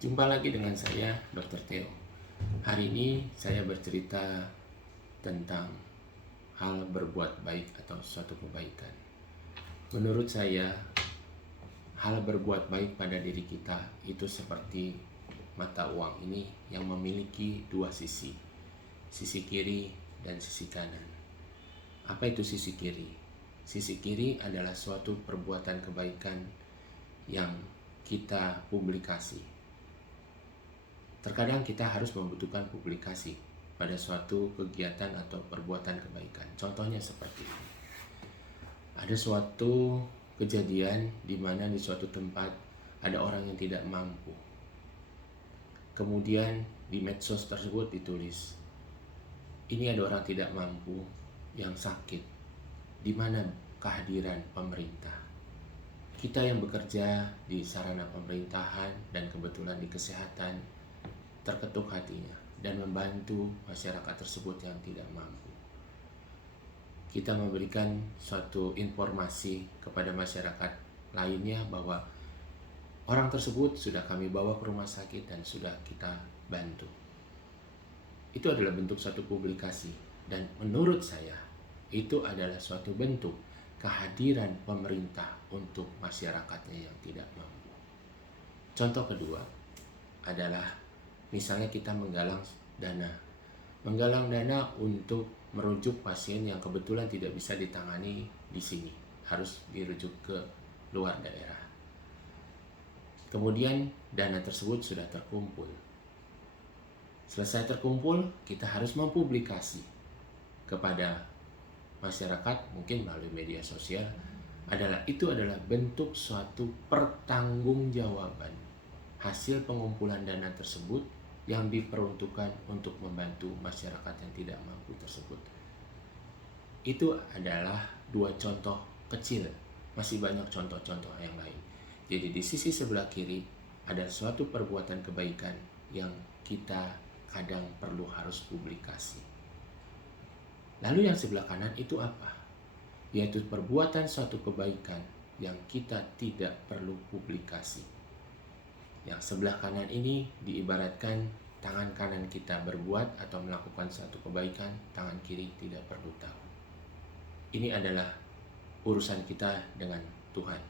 Jumpa lagi dengan saya, Dr. Theo. Hari ini saya bercerita tentang hal berbuat baik atau suatu kebaikan. Menurut saya, hal berbuat baik pada diri kita itu seperti mata uang ini yang memiliki dua sisi kiri dan sisi kanan. Apa itu sisi kiri? Sisi kiri adalah suatu perbuatan kebaikan yang kita publikasi. Terkadang kita harus membutuhkan publikasi pada suatu kegiatan atau perbuatan kebaikan. Contohnya seperti ini. Ada suatu kejadian di mana di suatu tempat ada orang yang tidak mampu. Kemudian di medsos tersebut ditulis, ini ada orang tidak mampu yang sakit. Di mana kehadiran pemerintah? Kita yang bekerja di sarana pemerintahan dan kebetulan di kesehatan terketuk hatinya dan membantu masyarakat tersebut yang tidak mampu. Kita memberikan suatu informasi kepada masyarakat lainnya bahwa orang tersebut sudah kami bawa ke rumah sakit dan sudah kita bantu. Itu adalah bentuk suatu publikasi, dan menurut saya itu adalah suatu bentuk kehadiran pemerintah untuk masyarakatnya yang tidak mampu. Contoh kedua adalah misalnya kita menggalang dana untuk merujuk pasien yang kebetulan tidak bisa ditangani di sini, harus dirujuk ke luar daerah. Kemudian dana tersebut sudah terkumpul. Selesai terkumpul, kita harus mempublikasi kepada masyarakat, mungkin melalui media sosial. Itu adalah bentuk suatu pertanggungjawaban hasil pengumpulan dana tersebut yang diperuntukkan untuk membantu masyarakat yang tidak mampu tersebut. Itu adalah dua contoh kecil, masih banyak contoh-contoh yang lain. Jadi di sisi sebelah kiri ada suatu perbuatan kebaikan yang kita kadang perlu harus publikasi. Lalu yang sebelah kanan itu apa? Yaitu perbuatan suatu kebaikan yang kita tidak perlu publikasi. Yang sebelah kanan ini diibaratkan tangan kanan kita berbuat atau melakukan suatu kebaikan, tangan kiri tidak perlu tahu. Ini adalah urusan kita dengan Tuhan.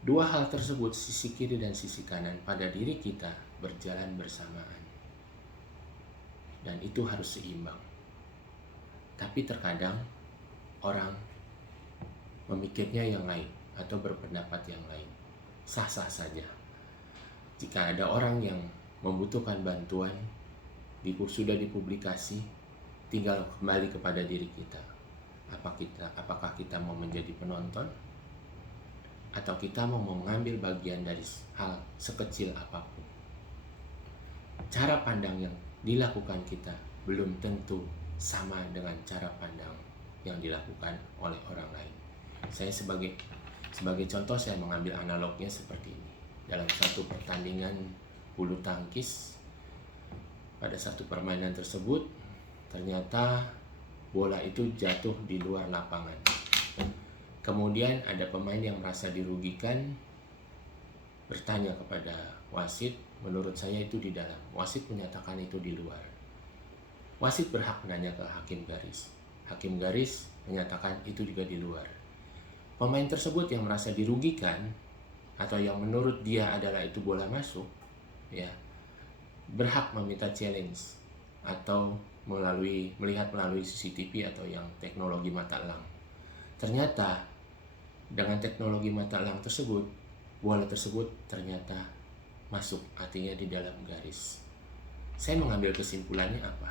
Dua hal tersebut, sisi kiri dan sisi kanan, pada diri kita berjalan bersamaan. Dan itu harus seimbang. Tapi terkadang orang memikirnya yang lain atau berpendapat yang lain. Sah-sah saja. Jika ada orang yang membutuhkan bantuan, sudah dipublikasi, tinggal kembali kepada diri kita. Apakah kita mau menjadi penonton? Atau kita mau mengambil bagian dari hal sekecil apapun? Cara pandang yang dilakukan kita belum tentu sama dengan cara pandang yang dilakukan oleh orang lain. Saya sebagai contoh, saya mengambil analognya seperti ini. Dalam satu pertandingan bulu tangkis, pada satu permainan tersebut ternyata bola itu jatuh di luar lapangan. Kemudian ada pemain yang merasa dirugikan, bertanya kepada wasit, menurut saya itu di dalam. Wasit menyatakan itu di luar. Wasit berhak menanya ke hakim garis. Hakim garis menyatakan itu juga di luar. Pemain tersebut yang merasa dirugikan atau yang menurut dia adalah itu bola masuk, ya, berhak meminta challenge atau melihat melalui CCTV atau yang teknologi mata elang. Ternyata dengan teknologi mata elang tersebut, bola tersebut ternyata masuk, artinya di dalam garis. Saya mengambil kesimpulannya apa?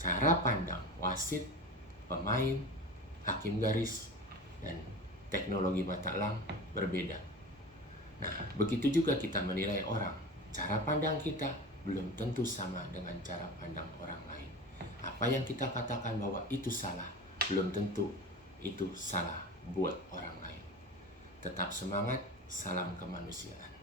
Cara pandang wasit, pemain, hakim garis, dan teknologi mata elang berbeda. Nah, begitu juga kita menilai orang. Cara pandang kita belum tentu sama dengan cara pandang orang lain. Apa yang kita katakan bahwa itu salah, belum tentu itu salah buat orang lain. Tetap semangat, salam kemanusiaan.